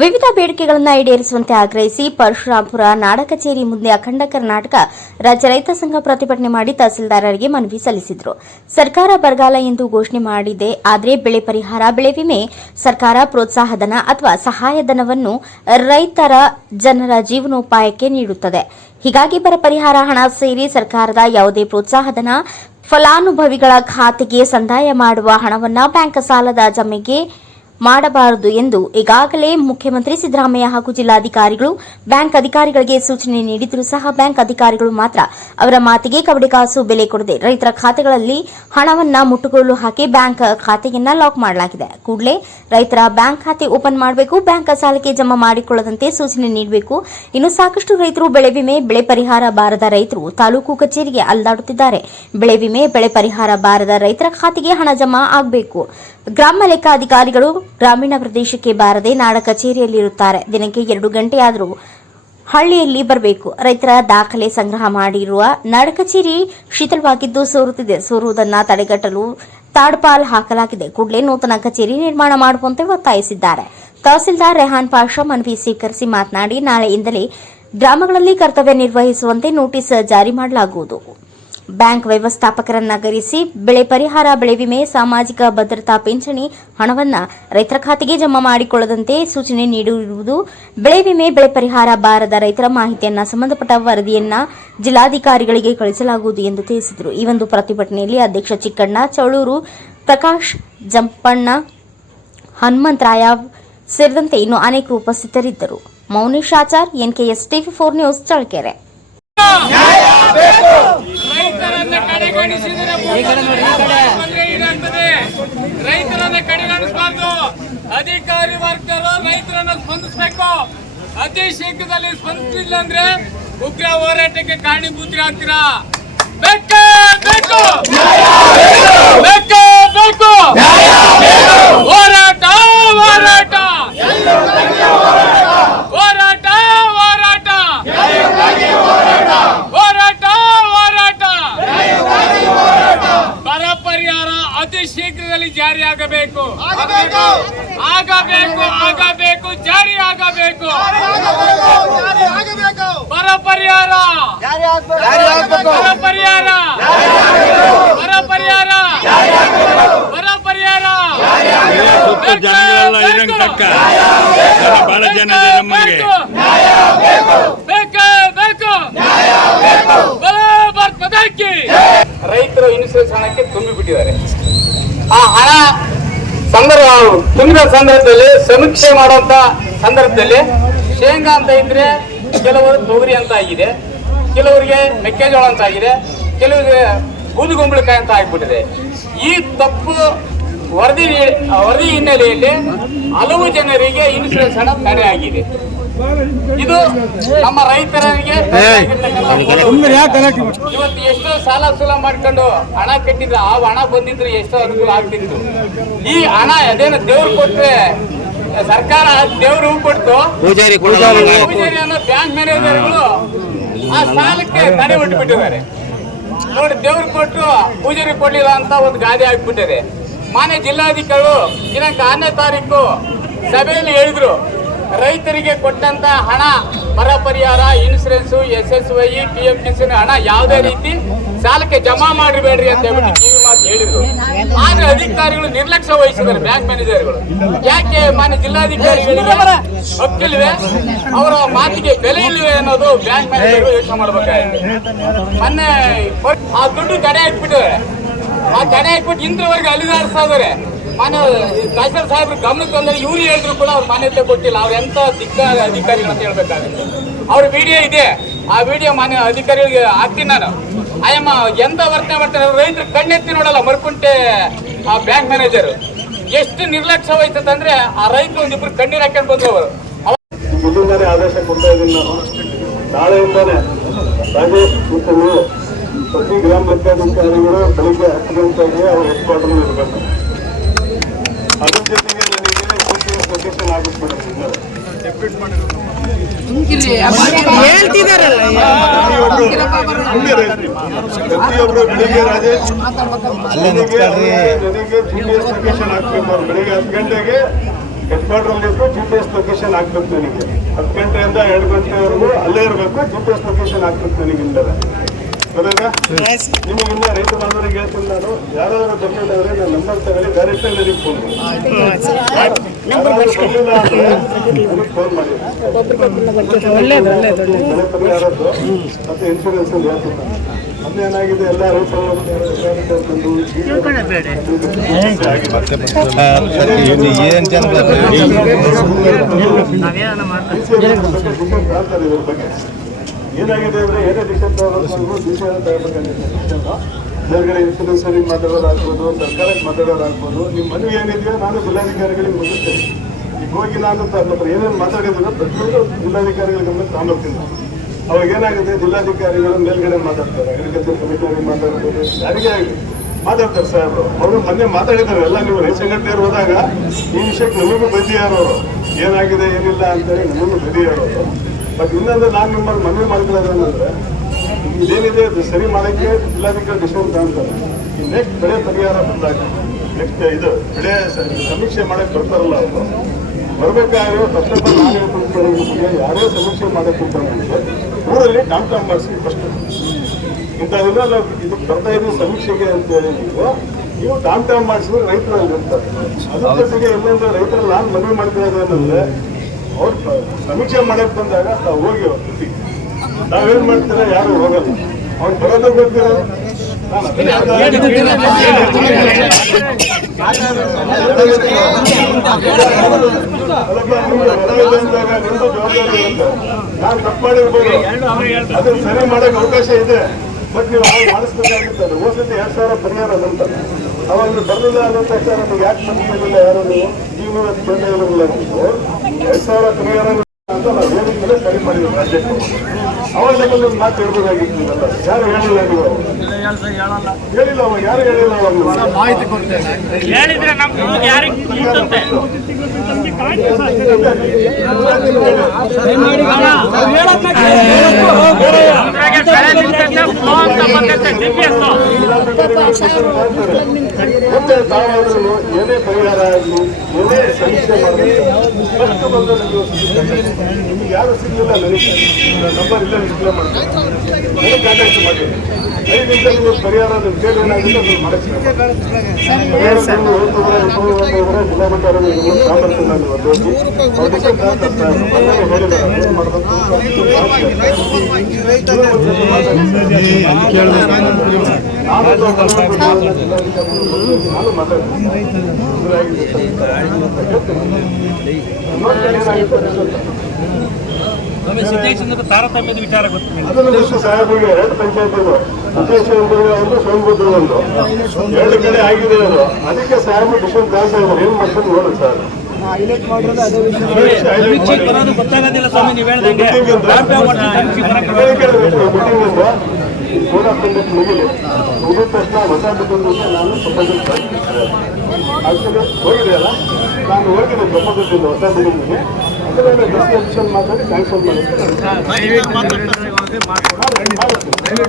ವಿವಿಧ ಬೇಡಿಕೆಗಳನ್ನು ಈಡೇರಿಸುವಂತೆ ಆಗ್ರಹಿಸಿ ಪರಶುರಾಂಪುರ ನಾಡ ಕಚೇರಿ ಮುಂದೆ ಅಖಂಡ ಕರ್ನಾಟಕ ರಾಜ್ಯ ರೈತ ಸಂಘ ಪ್ರತಿಭಟನೆ ಮಾಡಿ ತಹಸೀಲ್ದಾರರಿಗೆ ಮನವಿ ಸಲ್ಲಿಸಿದರು. ಸರ್ಕಾರ ಬರಗಾಲ ಎಂದು ಘೋಷಣೆ ಮಾಡಿದೆ. ಆದರೆ ಬೆಳೆ ಪರಿಹಾರ, ಬೆಳೆ ವಿಮೆ, ಸರ್ಕಾರ ಪ್ರೋತ್ಸಾಹಧನ ಅಥವಾ ಸಹಾಯಧನವನ್ನು ರೈತರ ಜನರ ಜೀವನೋಪಾಯಕ್ಕೆ ನೀಡುತ್ತದೆ. ಹೀಗಾಗಿ ಬರ ಪರಿಹಾರ ಹಣ ಸೇರಿ ಸರ್ಕಾರದ ಯಾವುದೇ ಪ್ರೋತ್ಸಾಹಧನ, ಫಲಾನುಭವಿಗಳ ಖಾತೆಗೆ ಸಂದಾಯ ಮಾಡುವ ಹಣವನ್ನು ಬ್ಯಾಂಕ್ ಸಾಲದ ಜಮೆಗೆ ಮಾಡಬಾರದು ಎಂದು ಈಗಾಗಲೇ ಮುಖ್ಯಮಂತ್ರಿ ಸಿದ್ದರಾಮಯ್ಯ ಹಾಗೂ ಜಿಲ್ಲಾಧಿಕಾರಿಗಳು ಬ್ಯಾಂಕ್ ಅಧಿಕಾರಿಗಳಿಗೆ ಸೂಚನೆ ನೀಡಿದರೂ ಸಹ ಬ್ಯಾಂಕ್ ಅಧಿಕಾರಿಗಳು ಮಾತ್ರ ಅವರ ಮಾತಿಗೆ ಕಬಡ್ಡಿ ಕಾಸು ಬೆಲೆ ಕೊಡದೆ ರೈತರ ಖಾತೆಗಳಲ್ಲಿ ಹಣವನ್ನ ಮುಟ್ಟುಗೋಲು ಹಾಕಿ ಬ್ಯಾಂಕ್ ಖಾತೆಯನ್ನ ಲಾಕ್ ಮಾಡಲಾಗಿದೆ. ಕೂಡಲೇ ರೈತರ ಬ್ಯಾಂಕ್ ಖಾತೆ ಓಪನ್ ಮಾಡಬೇಕು, ಬ್ಯಾಂಕ್ ಸಾಲಕ್ಕೆ ಜಮಾ ಮಾಡಿಕೊಳ್ಳದಂತೆ ಸೂಚನೆ ನೀಡಬೇಕು. ಇನ್ನು ಸಾಕಷ್ಟು ರೈತರು ಬೆಳೆ ವಿಮೆ, ಬೆಳೆ ಪರಿಹಾರ ಬಾರದ ರೈತರು ತಾಲೂಕು ಕಚೇರಿಗೆ ಅಲ್ದಾಡುತ್ತಿದ್ದಾರೆ. ಬೆಳೆ ವಿಮೆ, ಬೆಳೆ ಪರಿಹಾರ ಬಾರದ ರೈತರ ಖಾತೆಗೆ ಹಣ ಜಮಾ ಆಗಬೇಕು. ಗ್ರಾಮ ಲೆಕ್ಕಾಧಿಕಾರಿಗಳು ಗ್ರಾಮೀಣ ಪ್ರದೇಶಕ್ಕೆ ಬಾರದೆ ನಾಡ ಕಚೇರಿಯಲ್ಲಿರುತ್ತಾರೆ. ದಿನಕ್ಕೆ ಎರಡು ಗಂಟೆಯಾದರೂ ಹಳ್ಳಿಯಲ್ಲಿ ಬರಬೇಕು. ರೈತರ ದಾಖಲೆ ಸಂಗ್ರಹ ಮಾಡಿರುವ ನಾಡ ಕಚೇರಿ ಶೀತಲವಾಗಿದ್ದು ಸೋರುತ್ತಿದೆ. ಸೋರುವುದನ್ನು ತಡೆಗಟ್ಟಲು ತಾಡ್ಪಾಲ್ ಹಾಕಲಾಗಿದೆ. ಕೂಡಲೇ ನೂತನ ಕಚೇರಿ ನಿರ್ಮಾಣ ಮಾಡುವಂತೆ ಒತ್ತಾಯಿಸಿದ್ದಾರೆ. ತಹಸೀಲ್ದಾರ್ ರೆಹಾನ್ ಪಾಷಾ ಮನವಿ ಸ್ವೀಕರಿಸಿ ಮಾತನಾಡಿ, ನಾಳೆಯಿಂದಲೇ ಗ್ರಾಮಗಳಲ್ಲಿ ಕರ್ತವ್ಯ ನಿರ್ವಹಿಸುವಂತೆ ನೋಟಿಸ್ ಜಾರಿ ಮಾಡಲಾಗುವುದು. ಬ್ಯಾಂಕ್ ವ್ಯವಸ್ಥಾಪಕರನ್ನ ಕರೆಸಿ ಬೆಳೆ ಪರಿಹಾರ, ಬೆಳೆ ವಿಮೆ, ಸಾಮಾಜಿಕ ಭದ್ರತಾ ಪಿಂಚಣಿ ಹಣವನ್ನ ರೈತರ ಖಾತೆಗೆ ಜಮಾ ಮಾಡಿಕೊಳ್ಳದಂತೆ ಸೂಚನೆ ನೀಡಿರುವುದು. ಬೆಳೆ ವಿಮೆ, ಬೆಳೆ ಪರಿಹಾರ ಬಾರದ ರೈತರ ಮಾಹಿತಿಯನ್ನ ಸಂಬಂಧಪಟ್ಟ ವರದಿಯನ್ನ ಜಿಲ್ಲಾಧಿಕಾರಿಗಳಿಗೆ ಕಳಿಸಲಾಗುವುದು ಎಂದು ತಿಳಿಸಿದರು. ಈ ಒಂದು ಪ್ರತಿಭಟನೆಯಲ್ಲಿ ಅಧ್ಯಕ್ಷ ಚಿಕ್ಕಣ್ಣ, ಚೌಳೂರು ಪ್ರಕಾಶ್, ಜಂಪಣ್ಣ, ಹನುಮಂತರಾಯ ಸೇರಿದಂತೆ ಇನ್ನು ಅನೇಕರು ಉಪಸ್ಥಿತರಿದ್ದರು. Mounesh Achar NKS TV four news Challakere. ರೈತರನ್ನ ಕಡೆಗಣಿಸಿದರೆ ಇದಾಗ್ತದೆ. ರೈತರನ್ನ ಕಡೆಗಣಿಸಬಾರ್ದು ಅಧಿಕಾರಿ ವರ್ಗರು ರೈತರನ್ನ ಸ್ಪಂದಿಸಬೇಕು. ಅತಿ ಶೀಘ್ರದಲ್ಲಿ ಸ್ಪಂದಿಸಿಲ್ಲ ಅಂದ್ರೆ ಉಗ್ರ ಹೋರಾಟಕ್ಕೆ ಕಾರಣೀಭೂತರಾಗ್ತೀರಾ ಆಗ್ತೀರಾ? ಬೇಕು. ಬೇಕೇ ಬೇಕು ಹೋರಾಟ ಹೋರಾಟ ಹೋರಾಟ ಹೋರಾಟ ಹೋರಾಟ ಹೋರಾಟ ಬರ ಪರಿಹಾರ ಅತಿ ಶೀಘ್ರದಲ್ಲಿ ಜಾರಿ ಆಗಬೇಕು ಆಗಬೇಕು ಆಗಬೇಕು ಜಾರಿ ಆಗಬೇಕು ಬರ ಪರಿಹಾರ ಬರ ಪರಿಹಾರ ಬರ ಪರಿಹಾರ ಬರ ಪರಿಹಾರ ಸುತ್ತ ಜನಗಳೆಲ್ಲ ಇರಂಗ್ ತಕ್ಕ. ಬಹಳ ಜನ ನಮಗೆ ರೈತರು ಇನ್ಸೂರೆನ್ಸ್ ಹಣಕ್ಕೆ ತುಂಬಿ ಬಿಟ್ಟಿದ್ದಾರೆ. ಆ ಹಣ ಸಂದರ್ಭ, ತುಂಬಿದ ಸಂದರ್ಭದಲ್ಲಿ ಸಮೀಕ್ಷೆ ಮಾಡುವಂತ ಸಂದರ್ಭದಲ್ಲಿ ಶೇಂಗಾ ಅಂತ ಇದ್ರೆ ಕೆಲವರು ತೊಗರಿ ಅಂತ ಆಗಿದೆ, ಕೆಲವರಿಗೆ ಮೆಕ್ಕೆಜೋಳ ಅಂತ ಆಗಿದೆ, ಕೆಲವರಿಗೆ ಬೂದುಗುಂಬಳಕಾಯಿ ಅಂತ ಆಗ್ಬಿಟ್ಟಿದೆ. ಈ ತಪ್ಪು ವರದಿ ವರದಿ ಹಿನ್ನೆಲೆಯಲ್ಲಿ ಹಲವು ಜನರಿಗೆ ಇನ್ಸೂರೆನ್ಸ್ ಹಣ ತಡೆ ಆಗಿದೆ. ಇದು ನಮ್ಮ ರೈತರಿಗೆ ಇವತ್ತು ಎಷ್ಟೋ ಸಾಲ ಸೂಲ ಮಾಡ್ಕೊಂಡು ಹಣ ಕಟ್ಟಿದ್ರೆ. ಆ ಹಣ ಬಂದಿದ್ರೆ ಎಷ್ಟೋ ಅನುಕೂಲ ಆಗ್ತಿತ್ತು. ಈ ಹಣ ಅದೇನು ದೇವ್ರು ಕೊಟ್ರೆ ಸರ್ಕಾರ ದೇವ್ರು ಹೂ ಕೊಟ್ಟು ಪೂಜಾರಿ ಪೂಜಾರಿ ಅನ್ನೋ ಬ್ಯಾಂಕ್ ಮ್ಯಾನೇಜರ್ಗಳು ಆ ಸಾಲಕ್ಕೆ ತಡೆ ಬಿಟ್ಟಿದ್ದಾರೆ ನೋಡಿ ದೇವ್ರು ಕೊಟ್ಟು ಪೂಜಾರಿ ಕೊಡ್ಲಿಲ್ಲ ಅಂತ ಒಂದು ಗಾದೆ ಆಗ್ಬಿಟ್ಟಿದೆ. ಮಾನ್ಯ ಜಿಲ್ಲಾಧಿಕಾರಿಗಳು ದಿನಾಂಕ ಆರನೇ ತಾರೀಕು ಸಭೆಯಲ್ಲಿ ಹೇಳಿದ್ರು. ರೈತರಿಗೆ ಕೊಟ್ಟಂತ ಹಣ ಬರ ಪರಿಹಾರ insurance S S Y P M Kisan ಹಣ ಯಾವುದೇ ರೀತಿ ಸಾಲಕ್ಕೆ ಜಮಾ ಮಾಡಿಬೇಡ್ರಿ ಅಂತ ಹೇಳ್ಬಿಟ್ಟು ಕಿವಿ ಮಾತು ಹೇಳಿದ್ರು. ಆದ್ರೆ ಅಧಿಕಾರಿಗಳು ನಿರ್ಲಕ್ಷ್ಯ ವಹಿಸಿದ್ದಾರೆ ಬ್ಯಾಂಕ್ ಮ್ಯಾನೇಜರ್ಗಳು. ಯಾಕೆ ಮಾನ್ಯ ಜಿಲ್ಲಾಧಿಕಾರಿಗಳಿಗೆ ಹಕ್ಕಿಲ್ವೆ? ಅವರ ಮಾತಿಗೆ ಬೆಲೆ ಇಲ್ವೇ ಅನ್ನೋದು ಬ್ಯಾಂಕ್ ಮ್ಯಾನೇಜರ್ ಯೋಚನೆ ಮಾಡ್ಬೇಕಾಗಿದೆ ಮೊನ್ನೆ ಆ ದುಡ್ಡು ತಡೆ ಇಟ್ಬಿಟ್ಟು ಆ ತಡೆ ಹಾಕ್ಬಿಟ್ಟು ಇಂದ್ರವರೆಗೆ ಅಲಿದಾಡ್ಸ್ತಾ ಇದಾರೆ ಮಾನ್ಯ ತಹಸೀಲ್ ಸಾಹೇಬ್ರು ಗಮನಕ್ಕೆ ಬಂದ್ರೆ ಇವ್ರು ಹೇಳಿದ್ರು ಕೂಡ ಅವ್ರ ಮಾನ್ಯತೆ ಕೊಟ್ಟಿಲ್ಲ. ಅವ್ರ ಎಂತ ದಿಕ್ಕ ಅಧಿಕಾರಿಗಳು ಅಂತ ಹೇಳ್ಬೇಕಾಗುತ್ತೆ. ಅವ್ರ ವಿಡಿಯೋ ಇದೆ. ಆ ವಿಡಿಯೋ ಮಾನ್ಯ ಅಧಿಕಾರಿಗಳಿಗೆ ಹಾಕ್ತೀನಿ ನಾನು. ಆಯಮ್ಮ ಎಂತ ವರ್ತನೆ ಮಾಡ್ತಾರೆ ರೈತರು ಕಣ್ಣೆತ್ತಿ ನೋಡಲ್ಲ, ಮರ್ಕುಂಟೆ, ಆ ಬ್ಯಾಂಕ್ ಮ್ಯಾನೇಜರ್ ಎಷ್ಟು ನಿರ್ಲಕ್ಷ್ಯ ಅಂದ್ರೆ ಆ ರೈತರು ಒಂದಿಬ್ರು ಕಣ್ಣೀರ್ ಹಾಕೊಂಡು ಬಂದ್ರು ಅವರು. ಆದೇಶ ಕೊಡ್ತಾ ಇದ್ದೀನಿ ನಾನು. ನಾಳೆಯಿಂದಾನೆ ರಾಜೇಶ್ ಮತ್ತು ಪ್ರತಿ ಗ್ರಾಮ ಲೆಕ್ಕಾಧಿಕಾರಿಗಳು ಬೆಳಿಗ್ಗೆ ಹತ್ತು ಗಂಟೆಗೆ ಅವ್ರ ಹೆಡ್ ಕ್ವಾರ್ಟರ್ ಇರಬೇಕು. ಅದ್ರ ಜೊತೆಗೆ ನನಗೆ ಆಗಿಸ್ಬಿಡುತ್ತೆ ಪ್ರತಿಯೊಬ್ಬರು ಬೆಳಿಗ್ಗೆ ರಾಜೇಶ್ ನನಗೆ ಜಿ ಪಿ ಲೊಕೇಶನ್ ಹಾಕ್ಬೇಕು ಬೆಳಿಗ್ಗೆ ಹತ್ತು ಗಂಟೆಗೆ ಹೆಡ್ ಕ್ವಾರ್ಟರ್ ಇದ್ದು ಜಿ ಎಸ್ ಲೊಕೇಶನ್ ಹಾಕ್ಬೇಕು ನನಗೆ ಹತ್ತು ಗಂಟೆಯಿಂದ ಎರಡು ಗಂಟೆವರೆಗೂ ಅಲ್ಲೇ ಇರಬೇಕು ಜಿ ಪಿ ಎಸ್ ಲೊಕೇಶನ್ ಹಾಕ್ಬೇಕು ನನಗೆ ಇಲ್ಲದೆ ನಿಮಗಿನ್ನ ರೈತ ಬಾಂಧವರಿಗೆ ಹೇಳ್ತೀನಿ ನಾನು ಯಾರಾದ್ರೂ ಅಂದ್ರೆ ನನ್ನ ನಂಬರ್ ತಗೊಳ್ಳಿ ಡೈರೆಕ್ಟ್ ಆಗಿ ನನಗೆ ಫೋನ್ ಮಾಡಿ. ಫೋನ್ ಮಾಡಿ. ಮನೆ ಪರಿಹಾರದ್ದು ಮತ್ತೆ ಇನ್ಶೂರೆನ್ಸ್ ಅಲ್ಲಿ ಹೇಳ್ತೀನಿ ಅದೇನಾಗಿದೆ ಎಲ್ಲ ರೈತರು ಏನ್ ಚಂದ ಏನಾಗಿದೆ ಅಂದರೆ ಏನೇ ಡಿಸಿಷನ್ ತಗೋಬೇಕು ಡಿಸಿಷನ್ ತಗೋಬೇಕಂತ ಮೇಲ್ಗಡೆ ಇನ್ಸೂರೆನ್ಸ್ ಅವ್ರಿಗೆ ಮಾತಾಡೋರಾಗ್ಬೋದು ಸರ್ಕಾರಕ್ಕೆ ಮಾತಾಡೋದಾಗ್ಬೋದು, ನಿಮ್ಮ ಮನವಿ ಏನಿದೆಯೋ ನಾನು ಜಿಲ್ಲಾಧಿಕಾರಿಗಳಿಗೆ ಮುಗಿಸ್ತೇನೆ. ಈಗ ಹೋಗಿ ನಾನು ಏನೇನು ಮಾತಾಡಿದ್ರು ಪ್ರತಿಯೊಂದು ಜಿಲ್ಲಾಧಿಕಾರಿಗಳ ಗಮನ ತಗೊಂಡ್ಬರ್ತೀನಿ ನಾನು. ಅವಾಗ ಏನಾಗಿದೆ ಜಿಲ್ಲಾಧಿಕಾರಿಗಳು ಮೇಲ್ಗಡೆ ಮಾತಾಡ್ತಾರೆ. ಅಗ್ರಿಕಲ್ಚರ್ ಕಮಿಷನರಿಗೆ ಮಾತಾಡ್ಬೋದು. ಯಾರಿಗೆ ಆಗಲಿ. ಮಾತಾಡ್ತಾರೆ ಸಾಹೇಬರು. ಅವರು ಮೊನ್ನೆ ಮಾತಾಡಿದ್ದಾರೆ ಎಲ್ಲ ನೀವು ರೇಷನ್ ಸಂಘಟನೆಯವರು ಹೋದಾಗ ಈ ವಿಷಯಕ್ಕೆ ನಮಗೂ ಬದಿಯಾರೋರು ಏನಾಗಿದೆ, ಏನಿಲ್ಲ ಅಂತೇಳಿ ನಮಗೂ ಬದಿಯಾರೋರು ಬಟ್ ಇನ್ನೊಂದು ನಾನು ನಿಮ್ಮಲ್ಲಿ ಮನವಿ ಮಾಡ್ಕೊಳ್ಳೋದೇನಂದ್ರೆ ಇದೇನಿದೆ, ಅದು ಸರಿ ಮಾಡೋಕ್ಕೆ ಜಿಲ್ಲಾಧಿಕಾರಿ ಡಿಸ್ಕೌಂಟ್ ತಗೊಂತಾರೆ. ಈ ನೆಕ್ಸ್ಟ್ ಬೆಳೆ ಪರಿಹಾರ ಬಂದಾಗ ನೆಕ್ಸ್ಟ್ ಇದು, ಬೆಳೆ ಸಮೀಕ್ಷೆ ಮಾಡಕ್ಕೆ ಬರ್ತಾರಲ್ಲ ಅವರು ಆಫ್ ಆಲ್ ನಾನು ಹೇಳ್ಕೊಳ್ತೀನಿ ಯಾರೇ ಸಮೀಕ್ಷೆ ಮಾಡಕ್ಕೆ ಬಂದ್ರೆ ಊರಲ್ಲಿ ಡಾಕ್ಟರ್ ಮಾಡಿಸಿ ಫಸ್ಟ್ ಇಂಥವೆಲ್ಲ ನಾವು ಇದಕ್ಕೆ ಬರ್ತಾ ಇದ್ದೀವಿ ಸಮೀಕ್ಷೆಗೆ ಅಂತ ಹೇಳಿದ್ರು ನೀವು ನೀವು ಟಾಮ್ ಮಾಡಿಸಿದ್ರೆ ರೈತರಲ್ಲಿ ಇರ್ತಾರೆ. ಅದ್ರ ಜೊತೆಗೆ ಇನ್ನೊಂದು ರೈತರಲ್ಲಿ ನಾನು ಮನವಿ ಮಾಡ್ಕೊಳ್ಳೋದು ಏನಂದ್ರೆ ಅವ್ರು ಸಮೀಕ್ಷೆ ಮಾಡಕ್ ಬಂದಾಗ ನಾವು ಹೋಗಿ ಅವ್ರ ಜೊತೆಗೆ. ನಾವೇನ್ ಮಾಡ್ತೀರಾ? ಯಾರು ಹೋಗಲ್ಲ. ಅವ್ರು ಬರೋದು ಗೊತ್ತಿರ ಜವಾಬ್ದಾರಿ ನಾನು ತಪ್ಪು ಮಾಡಿರ್ಬೋದು. ಅದನ್ನ ಸರಿ ಮಾಡಕ್ ಅವಕಾಶ ಇದೆ. ಬಟ್ ನೀವು ಅವ್ರು ಮಾಡಿಸ್ಬೇಕಾಗಿರ್ತಾರೆ ಅದು. ಹೋಸತಿ ಎರಡ್ ಸಾವಿರ ಪರಿಹಾರ ಅಂತ ಅವಾಗ ನೀವು ಬರಲಿಲ್ಲ ಅನ್ನೋ ತಕ್ಷಣ ಯಾಕೆ ಬಂದಿಲ್ಲ ಯಾರು ನೀವು? ಜೀವನ ನೀವು ಎರಡ್ ಸಾವಿರ ಪರಿಹಾರ ನಾವು ಸರಿ ಮಾಡಿದ್ವಿ ಒಂದು ಮಾತು ಯಾರು ಹೇಳಿಲ್ಲ ನೀವು ಹೇಳಿಲ್ಲ ಅವ ಯಾರು ಹೇಳಿಲ್ಲ ಅವಾಗ ಮಾಹಿತಿ ಹೇಳಿದ್ರೆ ನಮ್ಮ ಯಾರಿಗೆ. ಮತ್ತೆ ತಾವಾದ್ರೂ ಏನೇ ಪರಿಹಾರ ಆಗಲಿ, ಏನೇ ಸಮೀಕ್ಷೆ ಫಸ್ಟ್ ಬಂದು ನನಗೆ ನಿಮ್ಗೆ ಯಾರು ಸಿಗಲಿಲ್ಲ ನನಗೆ ನಂಬರ್ ಇಲ್ಲ ಡಿಸ್ಪ್ಲೇ ಮಾಡ್ತೀನಿ ನನಗೆ ಕಾಂಟ್ಯಾಕ್ಟ್ ಮಾಡಿ ಐದು ನಿಮಿಷ ನೀವು ಪರಿಹಾರ ನಿಮ್ಮ ಕೇಳಿ ಅದನ್ನು ಮಾಡಿಸ್ಬೇಕು ಜಿಲ್ಲಾಧಿಕಾರಿ ನಾನು ನಮಗೆ ಸಿದ್ದೇಶ್ವರ ತಾರತಮ್ಯದ ವಿಚಾರ ಗೊತ್ತಿಲ್ಲ ಸಾಹೇಬರಿಗೆ ಎರಡು ಪಂಚಾಯತ್ ಇದು ಉದ್ದೇಶವಂತರಿಗೆ ಒಂದು ಸೋಮಭದ್ರ ಒಂದು. ಎರಡು ಕಡೆ ಆಗಿದೆ ಅದು. ಅದಕ್ಕೆ ಸಾಹೇಬರು ಡಿಸಿಷನ್ ಇದ್ದಾರೆ ಏನ್ ಮಾಡ್ತಾರೆ ನೋಡಿ ಸರ್. ಗೊತ್ತಾಗೋದಿಲ್ಲ ಸ್ವಾಮಿ ನೀವು ಹೇಳ್ದಂಗೆ. ಕೋಡ್ ಕಂಡಕ್ಟ್ ಮುಗಿಲಿ ಮುಗಿದ ತಕ್ಷಣ ಹೊಸ ಬಿಟ್ಟು ನಾನು ಪ್ರಪೋಸಲ್ ಆಕ್ಚುಲಿ ಹೋಗಿದೆಯಲ್ಲ ನಾನು ಹೋಗಿದ್ದೆ ಪ್ರಪೋಸಲ್ ಹೊಸ ಬಿಲ್ಡಿಂಗ್ಗೆ ಅದರಲ್ಲಿ ಡಿಸ್ಕ್ರಿಪ್ಷನ್ ಮಾತಾಡಿ ಕ್ಯಾನ್ಸಲ್ ಮಾಡಿ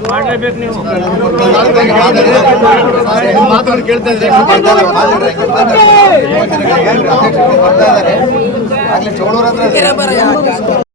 ಮಾಡಲೇಬೇಕು ನೀವು ಮಾತಾಡಿ ಕೇಳ್ತಾ ಇದ್ರೆ ಆಗ್ಲೇ